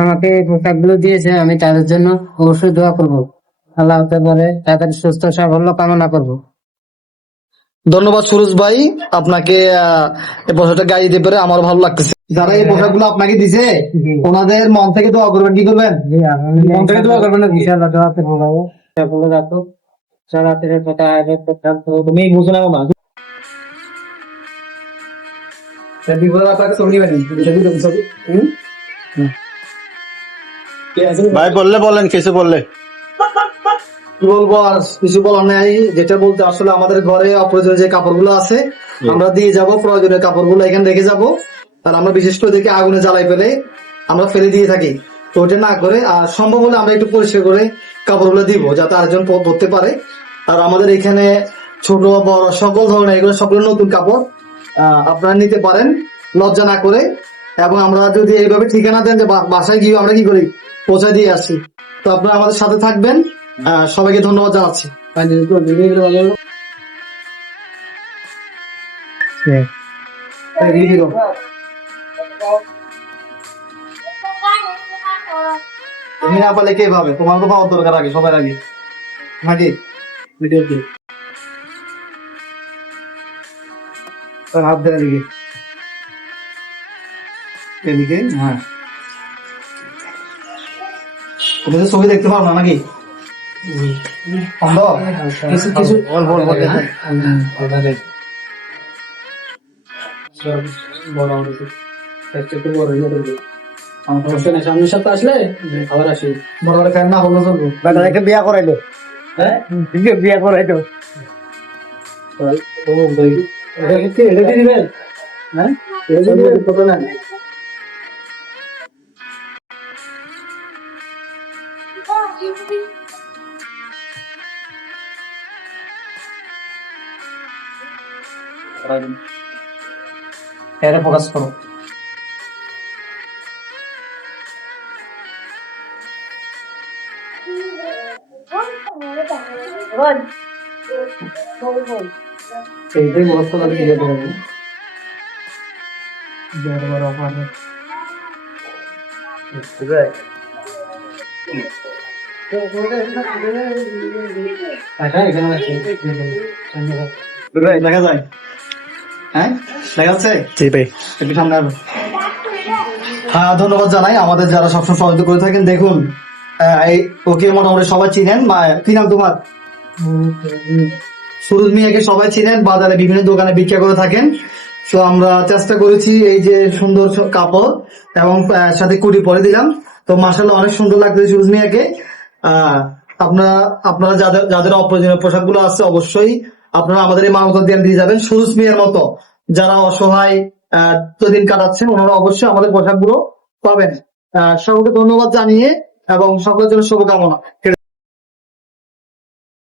আমাকে এই পোশাকগুলো দিয়েছে, আমি তাদের জন্য অবশ্যই দোয়া করব। আল্লাহ হতে পারে তাদের সুস্থ সাফল্য কামনা করব। ধন্যবাদ সুরজ ভাই, আপনাকে এই পোশাকটা গায়ে দিতে পেরে আমার ভালো লাগতেছে। যারা এই পোশাকগুলো আপনাকে দিছে ওনাদের মন থেকে দোয়া করবেন, কি করবেন? মন থেকে দোয়া করবেন নাকি? ইনশাআল্লাহ দোয়া করবো বাবু, সাফল্য রাখো, সারা দিনের কথা আগে তুমি বুঝে নাও না ভাই বললে বলেন, কিছু বললে। কি বলবো আর কিছু বলার নাই, যেটা বলতে আসলে আমাদের ঘরে অপ্রয়োজনীয় যে কাপড়গুলো আছে আমরা দিয়ে যাব, প্রয়োজনীয় কাপড়গুলো এখানে রেখে যাব। আর আমরা বিশেষ করে দেখি আগুনে জ্বালাই ফেলে আমরা ফেলে দিয়ে থাকি, তো ওটা না করে আর সম্ভব হলে আমরা একটু পরিষ্কার করে কাপড়গুলো দিব যাতে আরেকজন পরতে পারে। আর আমাদের এখানে ছোট বড় সকল ধরনের এগুলো সকল নতুন কাপড় আপনারা নিতে পারেন লজ্জা না করে। এবং আমরা যদি এইভাবে ঠিকানা দেন যে বাসায় গিয়ে আমরা কি করি পৌঁছে দিয়ে আসি, তো আপনারা আমাদের সাথে থাকবেন। সবাইকে ধন্যবাদ জানাচ্ছি। তুমি না পারলে কে পাবে? তোমার তো পাওয়ার দরকার আগে, সবার আগে নাকি? ভিডিও দিয়ে হাত দেওয়া দিকে এদিকে। হ্যাঁ, তুমি তো ছবি দেখতে পাও না নাকি? কিছু কিছু সামনের সপ্তাহ আসলে আবার আসি। বড় বড় ফ্যান না বললো চলবো। বেটাকে বিয়া করাইলো, হ্যাঁ বিয়া করাইলো। এটা কি দিবেন? হ্যাঁ কত না এরা ফোকাস করো। এইটাই মস্ত লাগে দিয়ে দেবো। বড় বড় অফার দেখা যায়। হ্যাঁ দেখা যাচ্ছে। একটু সামনে আসো। হ্যাঁ, ধন্যবাদ জানাই আমাদের যারা সবসময় সহযোগিতা করে থাকেন। দেখুন ওকে মোটামুটি সবাই চিনেন। কি নাম তোমার? সুরজ মিয়াকে সবাই চিনেন, বাজারে বিভিন্ন দোকানে বিক্রি করে থাকেন। তো আমরা চেষ্টা করেছি এই যে সুন্দর কাপড় এবং সাথে কুড়ি পরে দিলাম, তো মাশাআল্লাহ অনেক সুন্দর লাগছে সুরজ মিয়াকে। আপনারা যাদের যাদের অপ্রয়োজনীয় পোশাক গুলো আছে অবশ্যই আপনারা আমাদের এই মানবতা ধ্যান দিয়ে যাবেন। সুরজ মিয়ার মতো যারা অসহায় দিন কাটাচ্ছেন ওনারা অবশ্যই আমাদের পোশাক গুলো পাবেন। সকলকে ধন্যবাদ জানিয়ে এবং সকলের জন্য শুভকামনা।